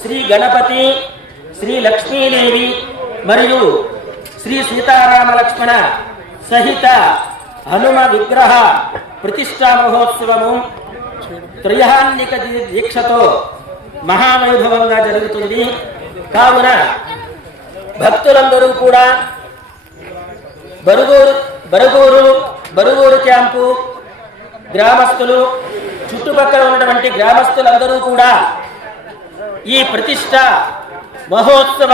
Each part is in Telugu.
శ్రీ గణపతి, శ్రీ లక్ష్మీదేవి మరియు శ్రీ సీతారామ లక్ష్మణ సహిత హనుమ విగ్రహ ప్రతిష్టా మహోత్సవము త్రయాన్నిక దీక్షతో మహావైభవంగా జరుగుతుంది. కావున భక్తులందరూ కూడా బరుగూరు క్యాంపు గ్రామస్తులు, చుట్టుపక్కల ఉన్నటువంటి గ్రామస్తులందరూ కూడా ఈ ప్రతిష్ట మహోత్సవ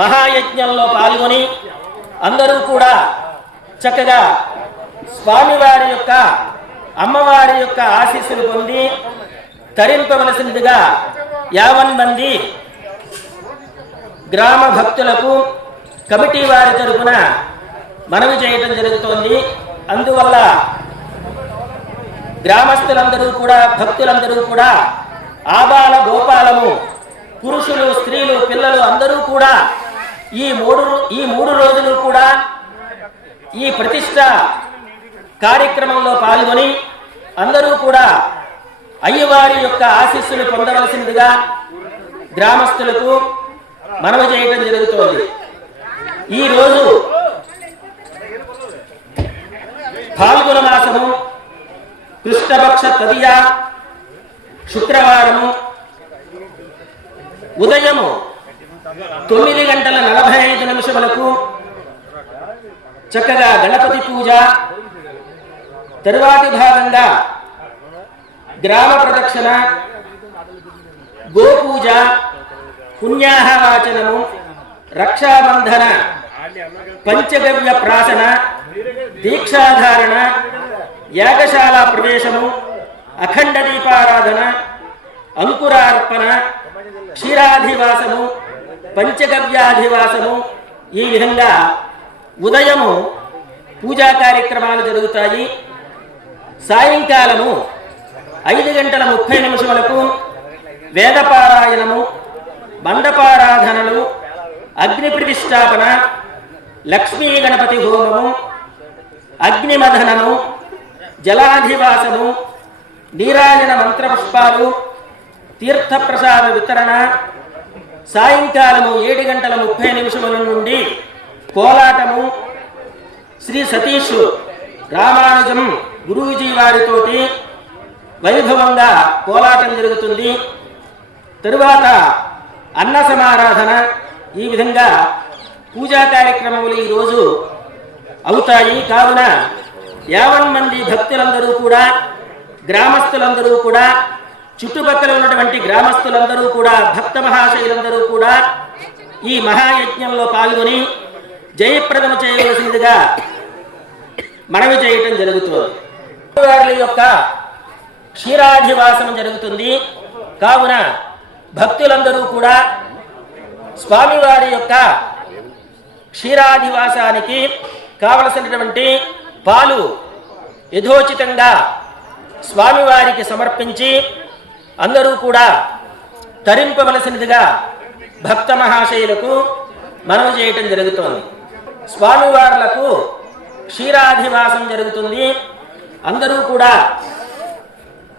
మహాయజ్ఞంలో పాల్గొని అందరూ కూడా చక్కగా స్వామివారి యొక్క అమ్మవారి యొక్క ఆశీస్సులు పొంది తరింపవలసిందిగా 50 మంది గ్రామ భక్తులకు కమిటీ వారి తరపున మనవి చేయడం జరుగుతోంది. అందువల్ల గ్రామస్తులందరూ కూడా భక్తులందరూ కూడా ఆబాల గోపాలము, పురుషులు, స్త్రీలు, పిల్లలు అందరూ కూడా ఈ మూడు రోజులు కూడా ఈ ప్రతిష్ట కార్యక్రమంలో పాల్గొని అందరూ కూడా అయ్యవారి యొక్క ఆశీస్సులు పొందవలసిందిగా గ్రామస్తులకు మనవి చేయడం జరుగుతోంది. ఈరోజు ఫాల్గుణ మాసము కృష్ణపక్ష తదియ శుక్రవారము ఉదయము 9:45 చక్కగా గణపతి పూజ, తరువాతి భాగంగా గ్రామ ప్రదక్షిణ, గోపూజ, పుణ్యాహవాచనము, రక్షాబంధన, పంచగవ్య ప్రాసన, దీక్షాధారణ, యాగశాల ప్రవేశము, అఖండ దీపారాధన, అంకురార్పణ, క్షీరాధివాసము, పంచగవ్యాధివాసము, ఈ విధంగా ఉదయము పూజా కార్యక్రమాలు జరుగుతాయి. సాయంకాలము 5:30 వేదపారాయణము, మండపారాధనలు, అగ్ని ప్రతిష్టాపన, లక్ష్మీ గణపతి హోమము, అగ్నిమథనము, జలాధివాసము, నీరాజన మంత్రపుష్పాలు, తీర్థప్రసాద వితరణ, సాయంకాలము 7:30 నుండి కోలాటము, శ్రీ సతీష్ రామానుజం గురూజీ వారితోటి వైభవంగా కోలాటం జరుగుతుంది. తరువాత అన్న సమారాధన, ఈ విధంగా పూజా కార్యక్రమములు ఈరోజు అవుతాయి. కావున 50 మంది భక్తులందరూ కూడా, గ్రామస్తులందరూ కూడా, చుట్టుపక్కల ఉన్నటువంటి గ్రామస్తులందరూ కూడా, భక్త మహాశయులందరూ కూడా ఈ మహాయజ్ఞంలో పాల్గొని జయప్రదం చేయవలసిందిగా మనవి చేయటం జరుగుతుంది. వారి యొక్క క్షీరాధివాసం జరుగుతుంది. కావున భక్తులందరూ కూడా స్వామివారి యొక్క క్షీరాధివాసానికి కావలసినటువంటి పాలు యథోచితంగా స్వామివారికి సమర్పించి అందరూ కూడా తరింపవలసినదిగా భక్త మహాశయులకు మనవి చేయటం జరుగుతోంది. స్వామివార్లకు క్షీరాధివాసం జరుగుతుంది. అందరూ కూడా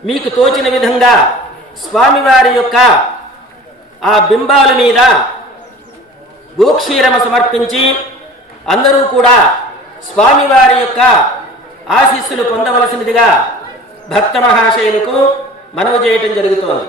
మీకు తోచిన విధంగా స్వామివారి యొక్క ఆ బింబాల మీద గోక్షీరమ సమర్పించి అందరూ కూడా స్వామివారి యొక్క ఆశీస్సులు పొందవలసినదిగా భక్త మహాశయులకు మనవి చేయటం జరుగుతోంది.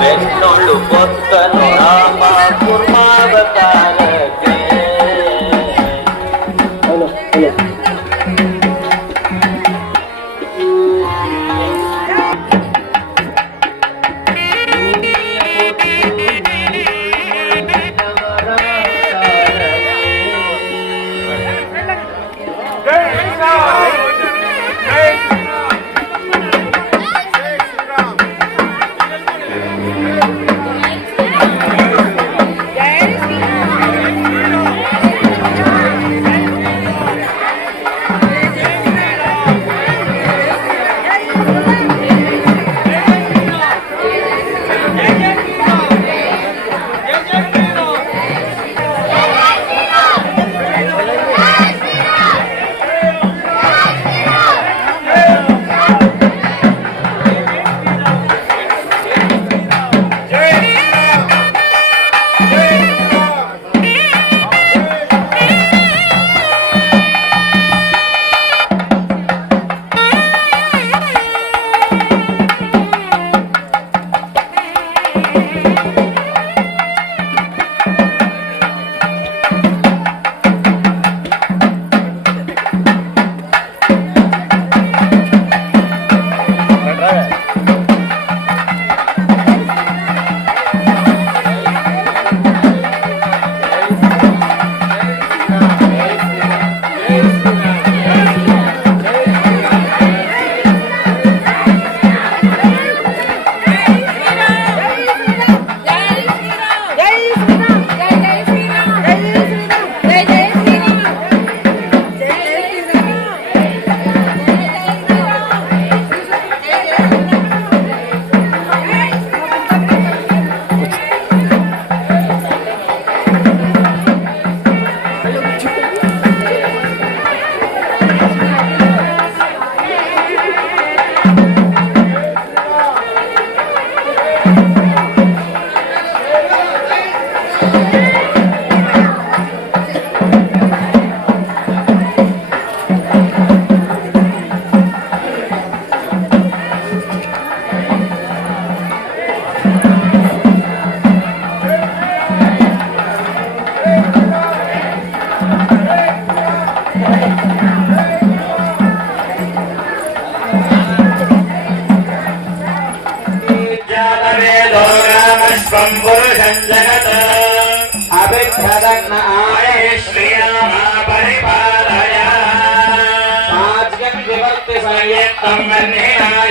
ಬೆನ್ನೊಳು ಪೊತ್ತನು ರಾಮ ಕುರ್ಮಾವತಾರಕ್ಕೆ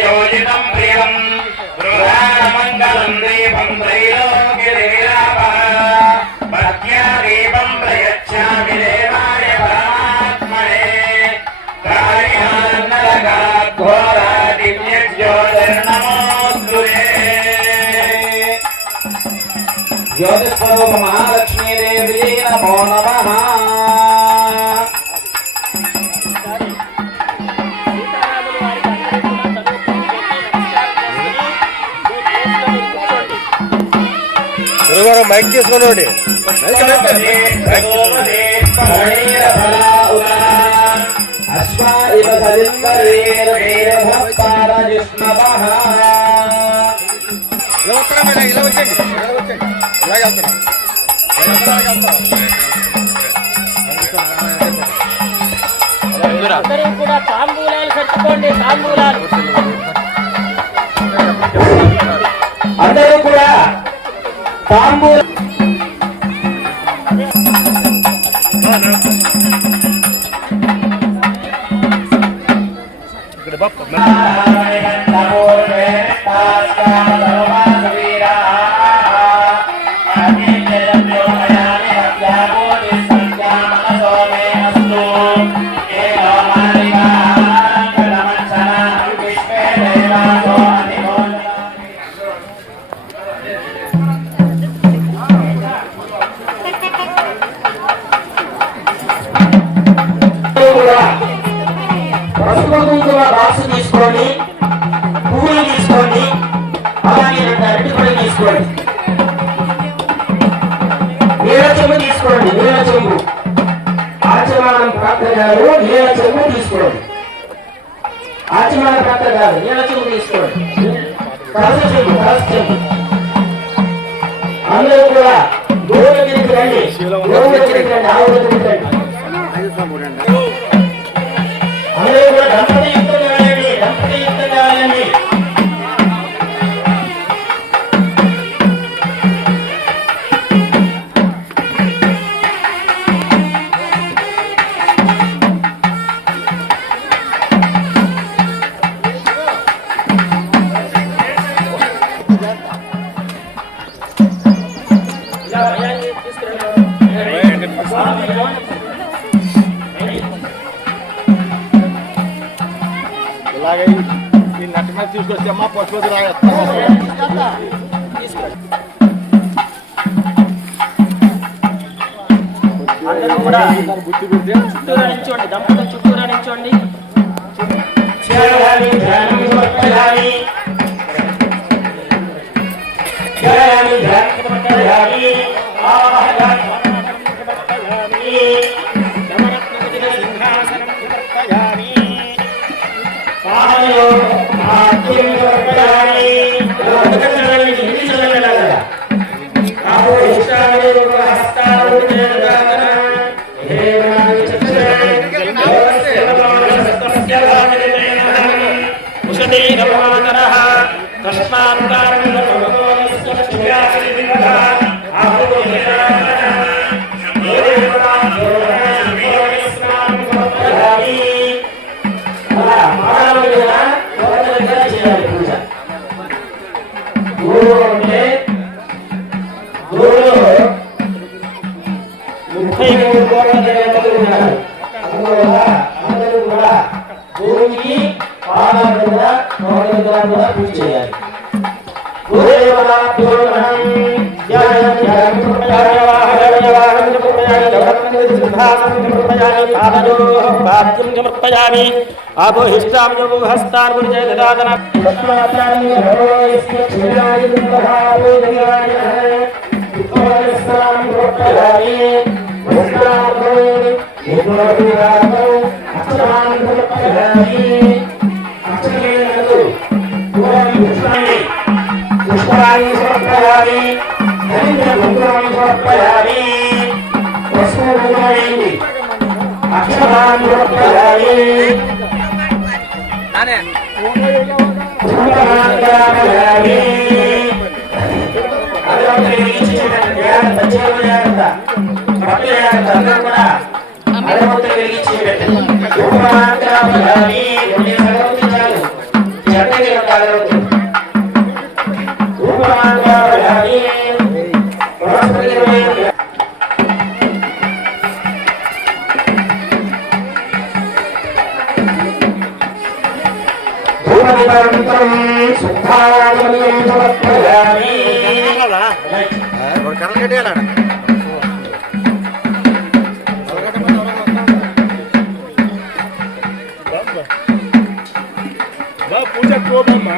योजितं प्रियं गृहाणमङ्गलं दीपं त्रैलोक्यनिरापः भक्त्या दीपं प्रयच्छामि देवाय परमात्मने कारिहानरकाघोरादिव्यज्योतिर्नमोऽस्तुते ज्योतिस्वरूप महालक्ष्मी देवी नमो नमः మైక్ తీసుకున్నాడు ఇలా వచ్చండి ఇలాగే వెళ్తున్నాం అందరూ కూడా తాంబూలాలు కట్టుకోండి. తాంబూలాలు అందరూ కూడా తాంబూలం ఇక్కడ బాప్ బాక్స్ తీసుకోండి, పువ్వులు తీసుకోండి, అలాగే అరటి కూడా తీసుకోండి, నీళ్ళ చెంబు తీసుకోండి. నీళ్ళ చెంబు ఆచమానం పాత్ర గారు నీళ్ళ చెంబు తీసుకోండి. ఆచమాన పాత్ర గారు నీళ్ళ చెంబు తీసుకోండి. కలస చెంబు అందరూ కూడా గోడ దగ్గరికి రండి. గోడ దగ్గరికి రండి. ఆవు దగ్గరికి రండి. అందరూ కూడా దంపతి యుద్ధం కావాలండి. దంపతి యుద్ధం కావాలండి. ఇలాగే ఈ నటి మీద తీసుకొచ్చి అమ్మ పశుపతి అందరూ కూడా చుట్టూరా నిల్చోండి. దంపతులు చుట్టూరా నిల్చోండి. భూమికి పూజ చేయాలి. సమర్పయామి ఆపోహిష్టాం హస్తాన్ గురుజయ దదాదన పుష్పాన్ని సమర్పయామి. అక్షరాన్ని సమర్పయామి. జాగ్రత్త జాగ్రత్త అందరూ కూడా అగరబత్తులు వెలిగించి పెట్టండి. ధూపమాగ్రాపయామి. ఒకటి అగరబత్తి చాలు. చెడ్డకి ఒక అగరబత్తి. ధూపమాగ్రాపయామి. వనస్పతి 25. ధూపదీపానంతరం శుద్ధాచమనీయం సమర్పయామి. పూజ కోపమ్మా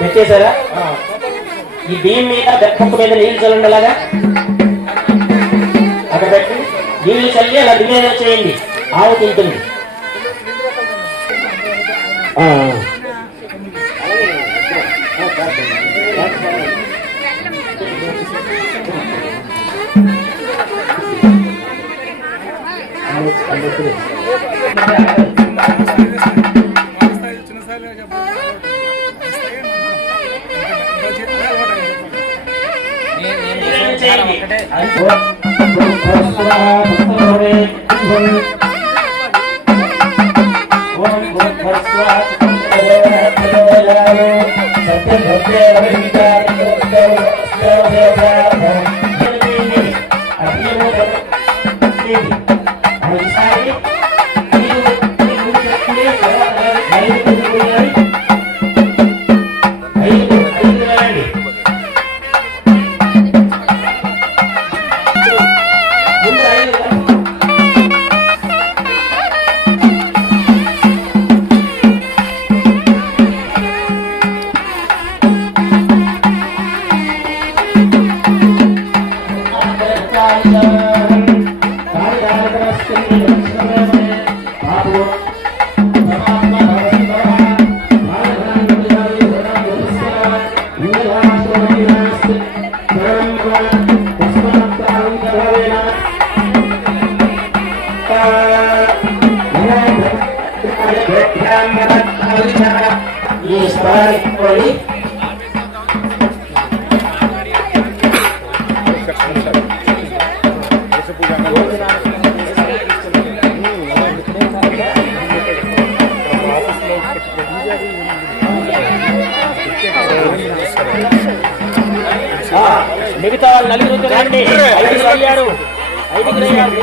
పెట్టేశారా? ఈ బియ్యం మీద బెప్పొక్క మీద నీళ్ళు చల్లండి. అలాగా అక్కడ పెట్టి నీళ్ళు చల్లి అలా బియ్యం చేయండి. ఆవు తింటుంది. ఈ స్థలానికి పోయి మిగతా వాళ్ళు నలుగురు రండి. 5 అయ్యారు. 5 అయ్యారు.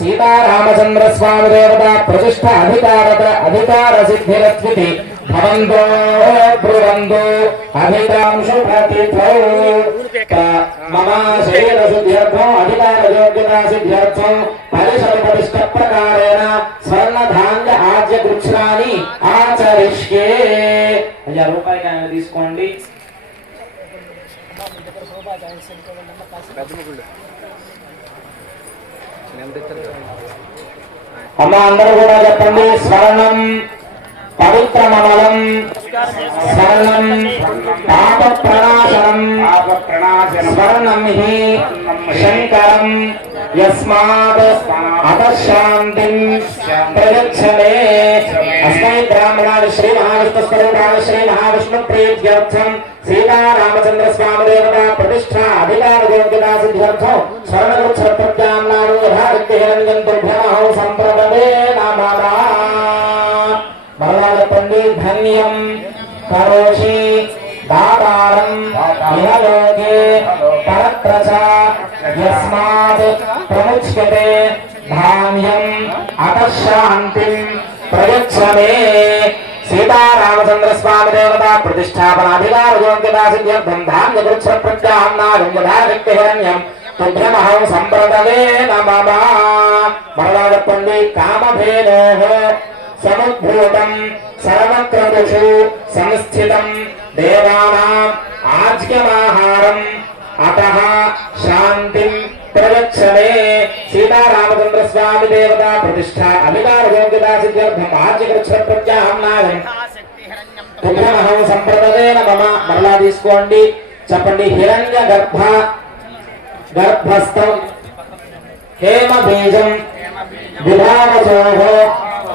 సీతారామచంద్ర స్వామి దేవత ప్రతిష్ట అధికార సిద్ధిరస్మితి భవంతో బ్రువంతో అభితాంశు ప్రతిథౌ మమ శరీర శుద్ధ్యర్థం అధికార యోగ్యతా సిద్ధ్యర్థం పరిసర ప్రతిష్ట ప్రకారేణ స్వర్ణధాన్య ఆద్య కృచ్ఛ్రాన్ని ఆచరిష్యే. 1000 రూపాయలు ఆయన తీసుకోండి. అమ్మ అందరూ కూడా చెప్పండి. స్వర్ణం పవిత్రమమలం స్వర్ణం పాప ప్రణాశనం స్వర్ణం హి శంకరం యస్మాత్ అపశాంతిం ప్రయచ్చమే. అస్మై బ్రాహ్మణాయ శ్రీ మహావిష్ణు స్వరూపాయ శ్రీ మహావిష్ణు ప్రీత్యర్థం సీతారామచంద్ర స్వామి దేవత ప్రతిష్ట అధికార యోగ్యతా సిద్ధ్యర్థం స్వర్ణవృక్ష ప్రత్యామ్నాయోధారిత్యహిరణ్యంతుభ్యమహం సంప్రదదే నమః. మరలా చెప్పండి. ధన్యం కరోషి దాతారం ఇహలోకే పరత్ర చ యస్మాత్ ప్రముచ్యతే ధాన్యం అపశాంతిం ప్రయచ్చమే. సీతారామచంద్ర స్వామి దేవత ప్రతిష్టాపనాధికార యోగ్యతా సిద్ధ్యర్థం ధాన్య వృక్ష ప్రత్యామ్నాయం తుభ్యమహం సంప్రదదే నమః. మరలా చెప్పండి. కామధేనోః సముద్భూతం సర్వక్రతుషు సంస్థితం దేవానాం ఆజ్ఞమాహారం సంసారం అతః శాంతిం ప్రయచ్చమే. సీతారామచంద్ర స్వామి దేవత ప్రతిష్ట అధికార యోగ్యతా సిద్ధ్యర్థం ఆజ్యకృష్ణ ప్రత్యాహ్నాయం తుభ్యమహం సంప్రదదేన మమ. మరలా తీసుకోండి, చెప్పండి. హిరణ్య గర్భస్థం హేమ బీజం విభావసోహో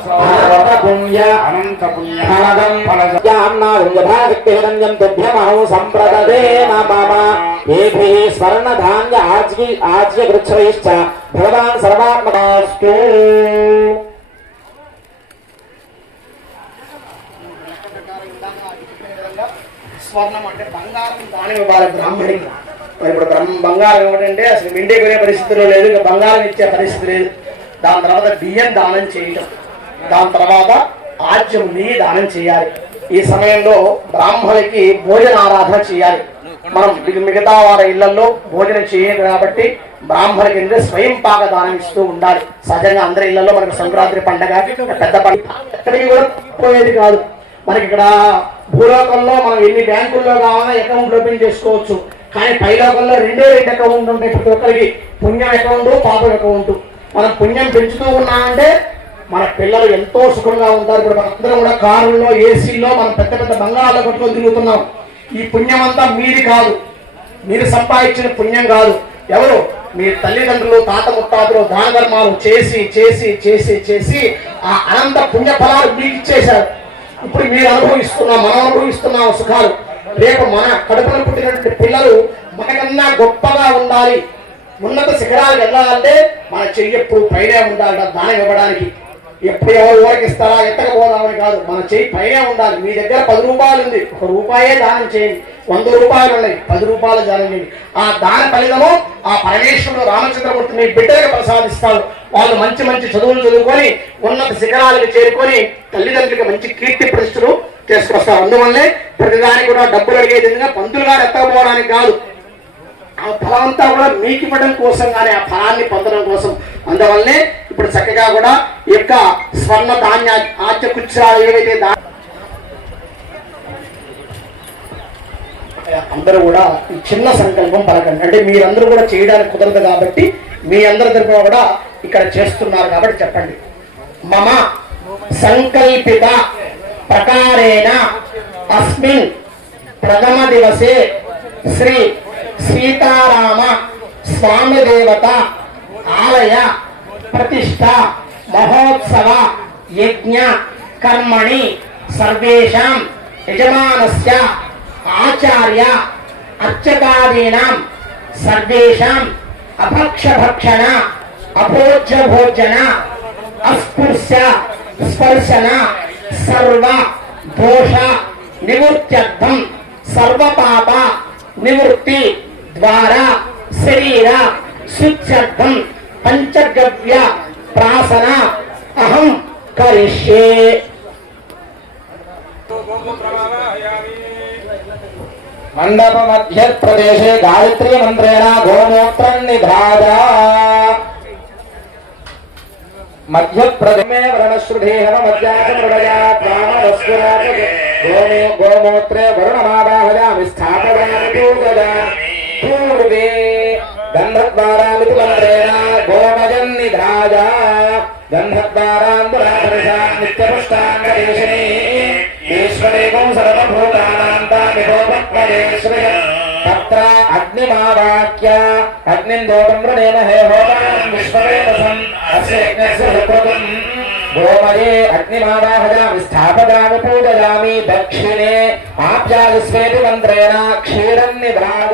అనంత పుణ్య ఫలదం తుభ్యమహం సంప్రదదేన మమ. ఏభిః స్వర్ణధాన్య ఆజ్యకృచ్ఛ్రైశ్చ భగవాన్ సర్వాత్మకాస్తు. స్వర్ణం అంటే బంగారం దానం ఇవ్వాలి బ్రాహ్మణికి. మరి ఇప్పుడు బంగారం ఏమిటంటే అసలు మిండి కొనే పరిస్థితిలో లేదు, ఇంకా బంగారం ఇచ్చే పరిస్థితి లేదు. దాని తర్వాత బియ్యం దానం చేయటం, దాని తర్వాత ఆజ్యం నెయ్యి దానం చేయాలి. ఈ సమయంలో బ్రాహ్మణికి భోజన ఆరాధన చేయాలి. మనం మిగతా వారి ఇళ్లలో భోజనం చేయదు కాబట్టి బ్రాహ్మణికి అంటే స్వయం పాక దానం ఇస్తూ ఉండాలి. సహజంగా అందరి ఇళ్లలో మనకు సంక్రాంతి పండగ పెద్ద పండుగ ఎక్కడికి కూడా పోయేది కాదు. మనకి ఇక్కడ భూలోకంలో మనం ఎన్ని బ్యాంకుల్లో కావాలన్నా అకౌంట్ ఓపెన్ చేసుకోవచ్చు. కానీ పైలోకంలో రెండే 2 అకౌంట్ ఉంటాయి ప్రతి ఒక్కరికి, పుణ్యం అకౌంట్, పాపం అకౌంట్. మనం పుణ్యం పెంచుతూ ఉన్నామంటే మన పిల్లలు ఎంతో సుఖంగా ఉంటారు. ఇప్పుడు మనందరం కూడా కారుల్లో, ఏసీల్లో, మనం పెద్ద పెద్ద బంగాళాల్లో కొట్టుకొని తిరుగుతున్నాం. ఈ పుణ్యం అంతా మీది కాదు, మీరు సంపాదించిన పుణ్యం కాదు. ఎవరు? మీ తల్లిదండ్రులు, తాత ముత్తాతలు దాన ధర్మాలు చేసి చేసి చేసి చేసి ఆ అనంత పుణ్య ఫలాలు మీకు ఇచ్చేశారు. ఇప్పుడు మీరు అనుభవిస్తున్నాం, మనం అనుభవిస్తున్నాం సుఖాలు. రేపు మన కడుపున పుట్టినటువంటి పిల్లలు మనకన్నా గొప్పగా ఉండాలి, ఉన్నత శిఖరాలకు వెళ్ళాలంటే మన చెయ్యి ఎప్పుడు పైనే ఉండాలి దానం ఇవ్వడానికి. ఎప్పుడు ఎవరు ఊరికి ఇస్తారా ఎత్తకపోదామని కాదు, మన చెయ్యి పైనే ఉండాలి. మీ దగ్గర 10 రూపాయలు ఉంది, 1 రూపాయే దానం చేయండి. 100 రూపాయలు ఉన్నాయి, 10 రూపాయలు దానం చేయండి. ఆ దాన ఫలితము ఆ పరమేశ్వరుడు రామచంద్రమూర్తి మీ బిడ్డలకు ప్రసాదిస్తాడు. వాళ్ళు మంచి మంచి చదువులు చదువుకొని ఉన్నత శిఖరాలకు చేరుకొని తల్లిదండ్రులకు మంచి కీర్తి ప్రతిష్టలు చేసుకొస్తారు. అందువల్లే ప్రతిదానికి కూడా డబ్బులు అడిగేది పంతులు గారు ఎత్తకపోవడానికి కాదు, ఆ ఫలమంతా కూడా మీకు ఇవ్వడం కోసం, కానీ ఆ ఫలాన్ని పొందడం కోసం. అందువల్లనే ఇప్పుడు చక్కగా కూడా ఈ యొక్క స్వర్ణ ధాన్య ఆజ్యకృచ్ఛ్రాలు ఏవైతే అందరూ కూడా ఈ చిన్న సంకల్పం పలకండి. అంటే మీరందరూ కూడా చేయడానికి కుదరదు కాబట్టి మీ అందరి తరఫున కూడా ఇక్కడ చేస్తున్నారు కాబట్టి చెప్పండి. మమ సంకల్పిత ప్రకారేణ అస్మిన్ ప్రథమ దివసే శ్రీ సీతారామ స్వామి దేవత ఆలయ ప్రతిష్ట మహోత్సవ యజ్ఞ కర్మణి సర్వేషాం యజమానస్య ఆచార్య అర్చకాదీనాం సర్వేషాం అభక్షభక్షణ అభోజ్యభోజన అస్పృశ్య స్పర్శన సర్వ దోష నివృత్త్యర్థం సర్వపాప నివృత్తి ద్వారా శరీర శుద్ధ్యర్థం పంచగవ్య ప్రాసన అహం కరిష్యే. మండప మధ్య ప్రదేశే గాయత్రీ మంత్రేణ గోమూత్రం నిధాయ. మధ్య ప్రదేశే వరుణశ్రుధేహ గోమూత్రే వరుణమావాహయామి స్థాపయామి పూజయామి. పూర్వే గంధద్వారామితి మంత్రేణ గోమయం నిధాయ. గంధద్వారాంబురాధర్షాం నిత్యపుష్టాంగదేశినీ ఈశ్వరేకం సర్వభూతానాం తామిహోపత్మయేశ్వర. తత్ర అగ్నిమావాక్య అగ్నిందోపం వృణేన హే హోతాం విశ్వవేదసం అస్య యజ్ఞస్య సుకృతం. గోమయే అగ్నిమావాహయామి స్థాపయామి పూజయామి. దక్షిణే ఆప్యాయస్వేతి మంత్రేణ క్షీరం నిధాయ.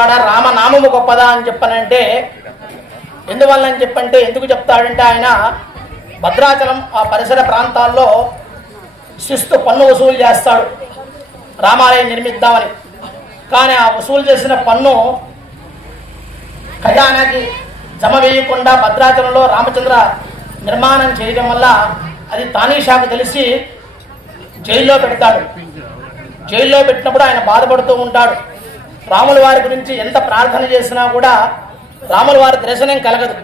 గొప్పవాడా, రామనామము గొప్పదా అని చెప్పనంటే ఎందువల్ల అని చెప్పంటే ఎందుకు చెప్తాడంటే ఆయన భద్రాచలం ఆ పరిసర ప్రాంతాల్లో శిస్తు పన్ను వసూలు చేస్తాడు రామాలయం నిర్మిద్దామని. కానీ ఆ వసూలు చేసిన పన్ను ఖజానాకి జమ వేయకుండా భద్రాచలంలో రామచంద్ర నిర్మాణం చేయడం వల్ల అది తానీషాకు తెలిసి జైల్లో పెడతాడు. జైల్లో పెట్టినప్పుడు ఆయన బాధపడుతూ ఉంటాడు. రాముల వారి గురించి ఎంత ప్రార్థన చేసినా కూడా రాముల వారి దర్శనం కలగదు.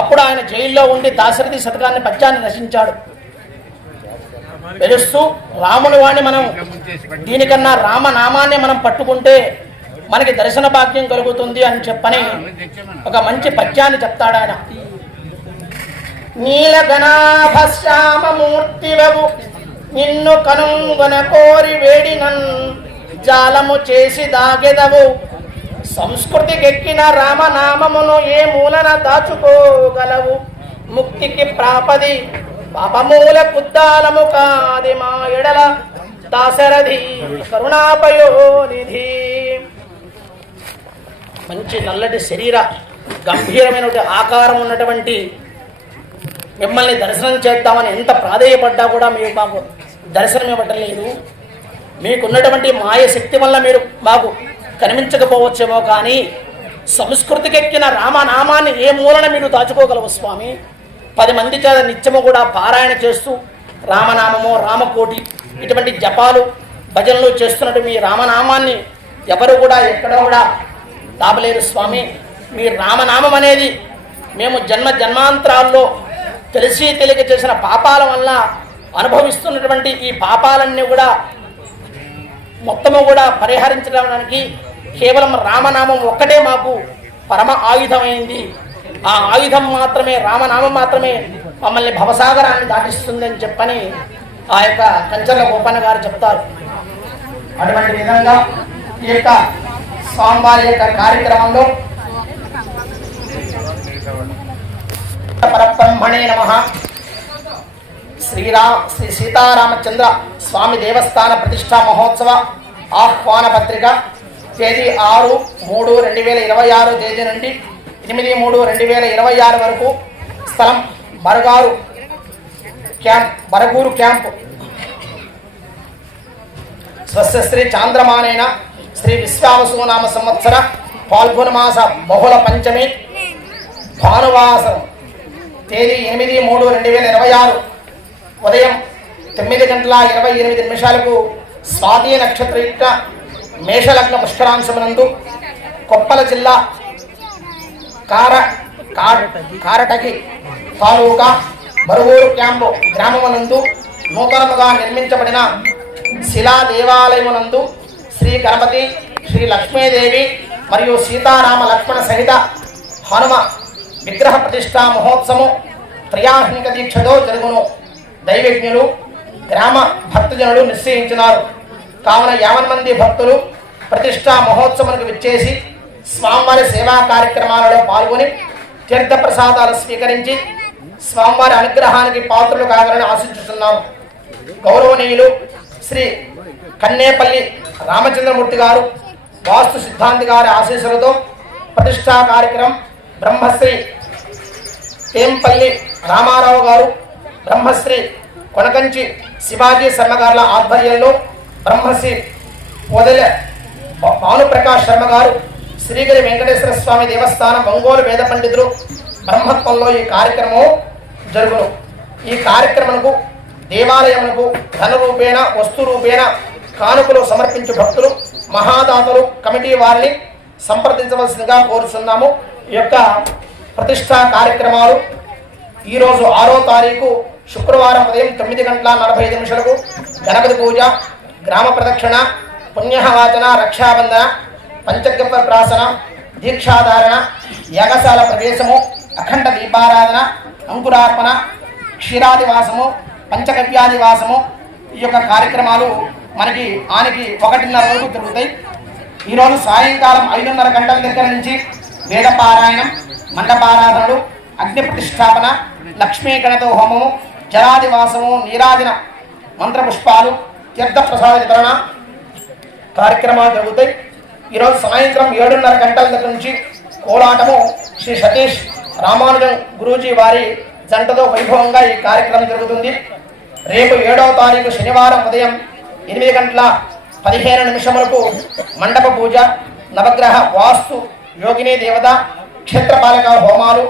అప్పుడు ఆయన జైల్లో ఉండి దాశరథి శతకాన్ని పద్యాన్ని రచించాడు. తెలుస్తూ రాముని వాడిని మనం దీనికన్నా రామనామాన్ని మనం పట్టుకుంటే మనకి దర్శన భాగ్యం కలుగుతుంది అని చెప్పని ఒక మంచి పద్యాన్ని చెప్తాడు ఆయన. నీలగణాభశ్యామమూర్తివవు నిన్ను కనుగొన కోరి వేడినన్ జాలము చేసి దాగెదవు సంస్కృతికెక్కిన రామనామమును ఏ మూలన దాచుకోగలవు ముక్తికి ప్రాపది పాపమూల కుద్దాలము కాది మా ఎడల దాశరథి కరుణాపయోనిధి. మంచి నల్లటి శరీర గంభీరమైనటువంటి ఆకారం ఉన్నటువంటి మిమ్మల్ని దర్శనం చేద్దామని ఎంత ప్రాధేయపడ్డా కూడా మీరు మాకు దర్శనం ఇవ్వటం లేదు. మీకున్నటువంటి మాయ శక్తి వల్ల మీరు మాకు కనిపించకపోవచ్చేమో, కానీ సంస్కృతికెక్కిన రామనామాన్ని ఏ మూలన మీరు దాచుకోగలవు స్వామి. 10 మంది చేత నిత్యము కూడా పారాయణ చేస్తూ రామనామము రామకోటి ఇటువంటి జపాలు భజనలు చేస్తున్నట్టు మీ రామనామాన్ని ఎవరు కూడా ఎక్కడ కూడా దాపలేరు స్వామి. మీ రామనామం అనేది మేము జన్మ జన్మాంతరాల్లో తెలిసి తెలియక చేసిన పాపాల వల్ల అనుభవిస్తున్నటువంటి ఈ పాపాలన్నీ కూడా మొత్తము కూడా పరిహరించడానికి కేవలం రామనామం ఒక్కటే మాకు పరమ ఆయుధమైంది. ఆ ఆయుధం మాత్రమే, రామనామం మాత్రమే మమ్మల్ని భవసాగరాన్ని దాటిస్తుందని చెప్పని ఆ యొక్క కంచర్ల గోపన్న గారు చెప్తారు. అటువంటి విధంగా ఈ యొక్క స్వామివారి యొక్క కార్యక్రమంలో పరబ్రహ్మణే నమః శ్రీ సీతారామచంద్ర స్వామి దేవస్థాన ప్రతిష్టా మహోత్సవ ఆహ్వాన పత్రిక తేదీ 6/3/2026 తేదీ నుండి 8/3/2026 వరకు. స్థలం బరగూరు క్యాంప్. స్వస్య శ్రీ చాంద్రమానేన శ్రీ విశ్వావసునామ సంవత్సర ఫాల్గుణ మాస బహుళ పంచమి భానువాసం తేదీ 8/3/2026 ఉదయం 9:28 స్వాతి నక్షత్రయుక్త మేషలగ్న పుష్కరాంశమునందు కొప్పల జిల్లా కారటకి తాలూకా బరుగూరు క్యాంపు గ్రామమునందు నూతనముగా నిర్మించబడిన శిలా దేవాలయమునందు శ్రీ గణపతి, శ్రీ లక్ష్మీదేవి మరియు సీతారామ లక్ష్మణ సహిత హనుమ విగ్రహ ప్రతిష్టా మహోత్సవము త్రయాహ్నిక దీక్షతో జరుగును. దైవజ్ఞులు గ్రామ భక్తజనులు నిశ్చయించినారు. కావున 50 మంది భక్తులు ప్రతిష్టా మహోత్సవానికి విచ్చేసి స్వామివారి సేవా కార్యక్రమాలలో పాల్గొని తీర్థప్రసాదాలు స్వీకరించి స్వామివారి అనుగ్రహానికి పాత్రలు కావాలని ఆశించుతున్నాము. గౌరవనీయులు శ్రీ కన్నేపల్లి రామచంద్రమూర్తి గారు వాస్తు సిద్ధాంతి గారి ఆశీస్సులతో ప్రతిష్టా కార్యక్రమం బ్రహ్మశ్రీ తేంపల్లి రామారావు గారు, బ్రహ్మశ్రీ కొనకంచి శివాజీ శర్మ గారుల ఆధ్వర్యంలో బ్రహ్మశ్రీ పొదల భానుప్రకాష్ శర్మ గారు, శ్రీగిరి వెంకటేశ్వర స్వామి దేవస్థానం ఒంగోలు వేద పండితులు బ్రహ్మత్వంలో ఈ కార్యక్రమం జరుగును. ఈ కార్యక్రమంకు దేవాలయమునకు ధన రూపేణ వస్తు రూపేణ కానుకలు సమర్పించు భక్తులు మహాదాతలు కమిటీ వారిని సంప్రదించవలసిందిగా కోరుతున్నాము. ఈ యొక్క ప్రతిష్టా కార్యక్రమాలు ఈరోజు 6వ తారీఖు శుక్రవారం ఉదయం 9:45 గణపతి పూజ, గ్రామ ప్రదక్షిణ, పుణ్యవాచన, రక్షాబంధన, పంచగవ్య ప్రాసన, దీక్షాధారణ, యాగశాల ప్రవేశము, అఖండ దీపారాధన, అంకురార్పణ, క్షీరాదివాసము, పంచగవ్యాదివాసము ఈ యొక్క కార్యక్రమాలు మనకి 1:30 వరకు జరుగుతాయి. ఈరోజు సాయంకాలం 5:30 గంటల దగ్గర నుంచి వేదపారాయణం, మండపారాధనలు, అగ్ని ప్రతిష్టాపన, లక్ష్మీ గణతో హోమము, జలాదివాసము, నీరాజన మంత్రపుష్పాలు, తీర్థప్రసాద వితరణ కార్యక్రమాలు జరుగుతాయి. ఈరోజు సాయంత్రం 7:30 గంటల దగ్గర నుంచి కోలాటము శ్రీ సతీష్ రామానుజం గురూజీ వారి జంటతో వైభవంగా ఈ కార్యక్రమం జరుగుతుంది. రేపు 7వ తారీఖు శనివారం ఉదయం 8:15 మండప పూజ, నవగ్రహ వాస్తు యోగిని దేవత క్షేత్రపాలక హోమాలు,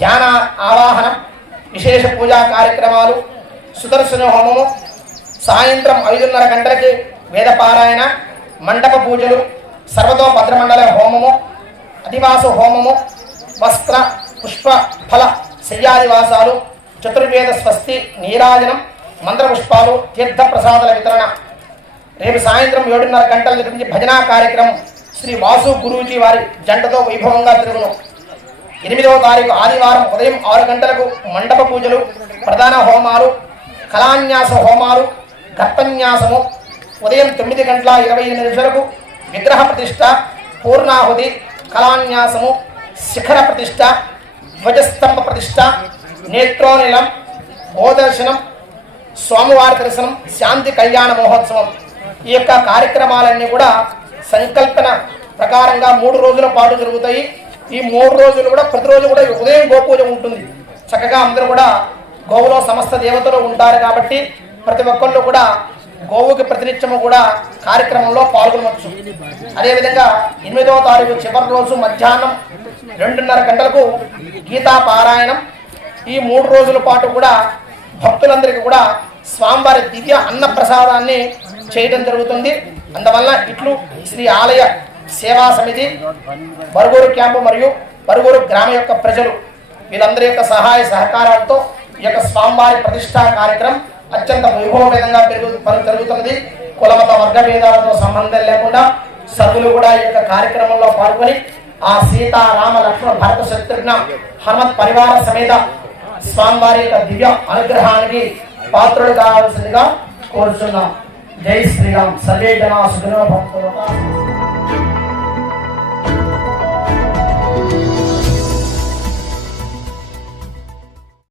ధ్యాన ఆవాహనం, విశేష పూజా కార్యక్రమాలు, సుదర్శన హోమము, సాయంత్రం 5:30 గంటలకి వేదపారాయణ, మండప పూజలు, సర్వతో భద్రమండల హోమము, అధివాస హోమము, వస్త్ర పుష్ప ఫల శయ్యాదివాసాలు, చతుర్వేద స్వస్తి నీరాజనం, మంత్రపుష్పాలు, తీర్థ ప్రసాదాల వితరణ. రేపు సాయంత్రం 7:30 గంటల దగ్గర నుంచి భజనా కార్యక్రమం శ్రీ వాసు గురూజీ వారి జంటతో వైభవంగా తిరుగును. 8వ తారీఖు ఆదివారం ఉదయం 6 గంటలకు మండప పూజలు, ప్రధాన హోమాలు, కళాన్యాస హోమాలు, గర్భన్యాసము, ఉదయం 9:25 విగ్రహ ప్రతిష్ట, పూర్ణాహుతి, కళాన్యాసము, శిఖర ప్రతిష్ట, ధ్వజస్తంభ ప్రతిష్ట, నేత్రోనిలం, గోదర్శనం, స్వామివారి దర్శనం, శాంతి కళ్యాణ మహోత్సవం. ఈ యొక్క కార్యక్రమాలన్నీ కూడా సంకల్పన ప్రకారంగా 3 రోజుల పాటు జరుగుతాయి. ఈ 3 రోజులు కూడా ప్రతిరోజు కూడా ఉదయం గోపూజ ఉంటుంది. చక్కగా అందరూ కూడా గోవులో సమస్త దేవతలు ఉంటారు కాబట్టి ప్రతి ఒక్కళ్ళు కూడా గోవుకి ప్రతినిత్యము కూడా కార్యక్రమంలో పాల్గొనవచ్చు. అదేవిధంగా 8వ తారీఖు చివరి రోజు మధ్యాహ్నం 2:30 గంటలకు గీతా పారాయణం. ఈ 3 రోజుల పాటు కూడా భక్తులందరికీ కూడా స్వామివారి దివ్య అన్న ప్రసాదాన్ని చేయడం జరుగుతుంది. అందువల్ల ఇట్లు శ్రీ ఆలయ సేవా సమితి, బరుగూరు క్యాంపు మరియు బరుగూరు గ్రామ యొక్క ప్రజలు వీళ్ళందరి యొక్క సహాయ సహకారాలతో ఈ యొక్క స్వామివారి ప్రతిష్టా కార్యక్రమం అత్యంత వైభవపేతంగా జరుగుతున్నది. కులమత వర్గ భేదాలతో సంబంధం లేకుండా సభ్యులు కూడా ఈ యొక్క కార్యక్రమంలో పాల్గొని ఆ సీతా రామ లక్ష్మణ భరత శత్రుఘ్న హనుమత్ పరివార సమేత స్వామివారి యొక్క దివ్య అనుగ్రహానికి పాత్రులు కావాల్సిందిగా కోరుచున్నాం. జై శ్రీరామ్. సర్వే జనా సుఖినో భవంతు.